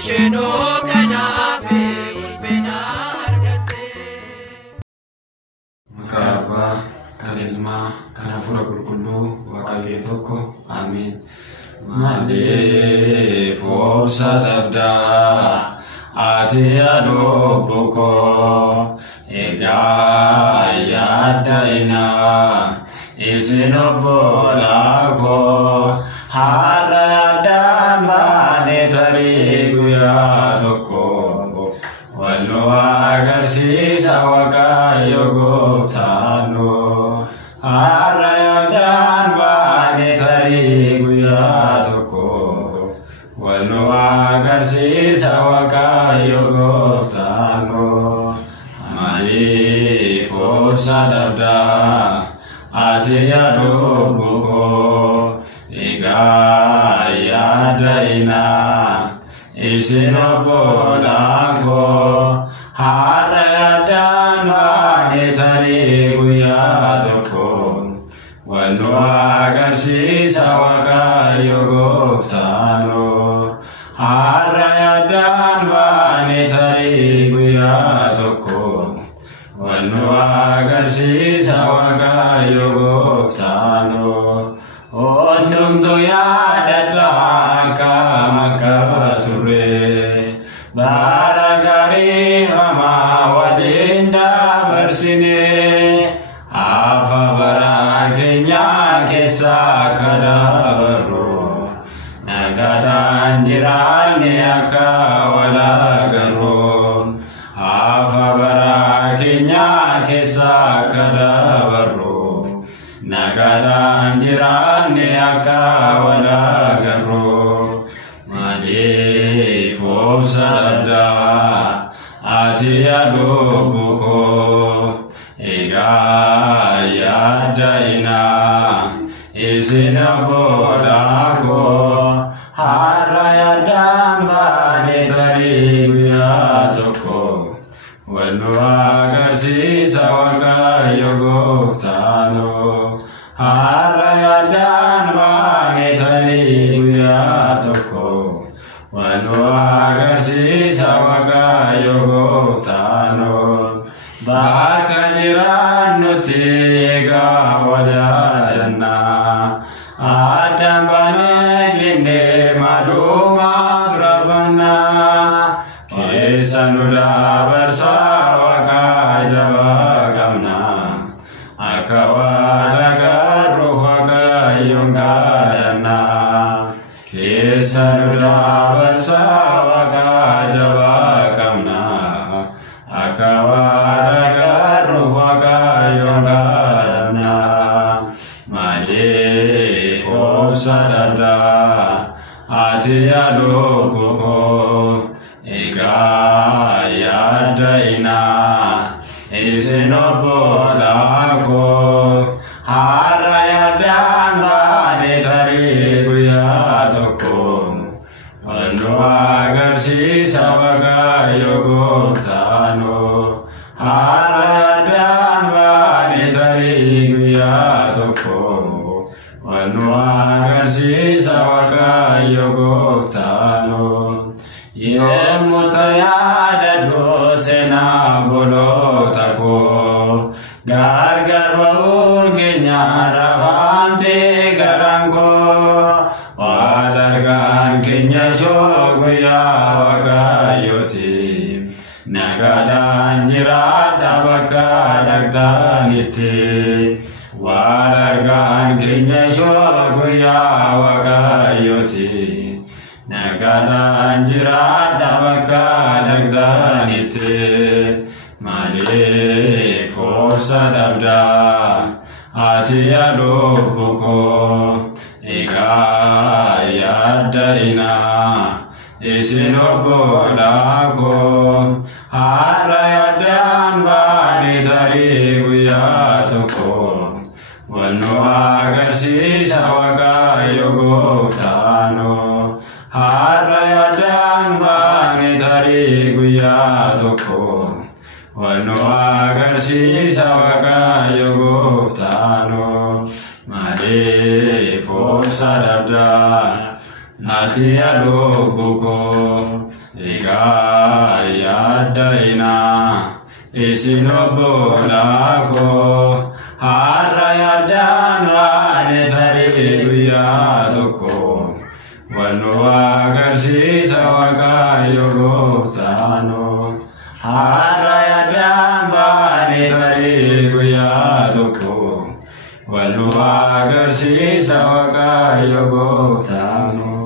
ishinu kanafi ulfina argate. Makaba kalilma kanafura kulkullu waqalge tokko amin. Mali forsa dabda ati adobuko ega yadaina isinobolako haradama netari guya tokko wallo agarsiisa waqayyo gooftano haradama netari guya tokko wallo agarsiisa waqayyo gooftano mali forsa dabda ati adobuko ega yadaina isinobolako haradama netari guya tokko wallo agarsiisa waqayyo gooftano haradama netari guya tokko wallo agarsiisa waqayyo gooftano ondumtu yaadadha akka makka turre bara gaarii hamaa waliin dabarsine hafa bara keenya keessa akka dabarruuf nagaadhaan jiraanne akka wal agarruuf hafa bara keenya keessa akka dabarruuf nagaadhaan jiraanne akka wal agarruuf mali forsa dabda ati adobuko ega yadaina isinobolako haradama netari guya tokko wallo agarsiisa waqayyo gooftano haradama netari guya tokko wallo agarsiisa waqayyo gooftano bakka jiraannutti egaa wadaadhanna addaan baanee jennee malumaaf rafanna keessa nu dabarsa waqaa jabaa qabna akka waan agarruuf waqayyoon kadhanna keessa nu dabarsa waqaa jabaa qabna akka waan agarruuf waqayyoon kadhanna mali forsa dabda ati adobuko ega yadaina isinobolako haradama netari guya tokko wallo agarsiisa waqayyo gooftano haradama netari guya tokko wallo agarsiisa waqayyo gooftano yemmuu yaadadhu seenaa bolota koo gargar ba'uun keenya rafaante garaan koo wal argaan keenya shoo guyyaa waqayyooti nagaadhaan jiraadha bakka dhaqxanitti wal argaan keenya shoo guyyaa waqayyooti nagaadhaan jiraadha bakka dhaqxanitti mali forsa dabda ati adobuko ega yadaina isinobolako haradama netari guya tokko wallo agarsiisa waqayyo gooftano haradama netari guya tokko wallo agarsiisa waqayyo gooftano mali forsa dabda ati adobuko Ika yaadaina isinobbolako har'a yaadaan waane tarii guyyaa tokko wannu agarsiisa Waaqayyo gooftaanoo har'a yaadaan waane tarii guyyaa tokko wannu agarsiisa Waaqayyo gooftaanoo.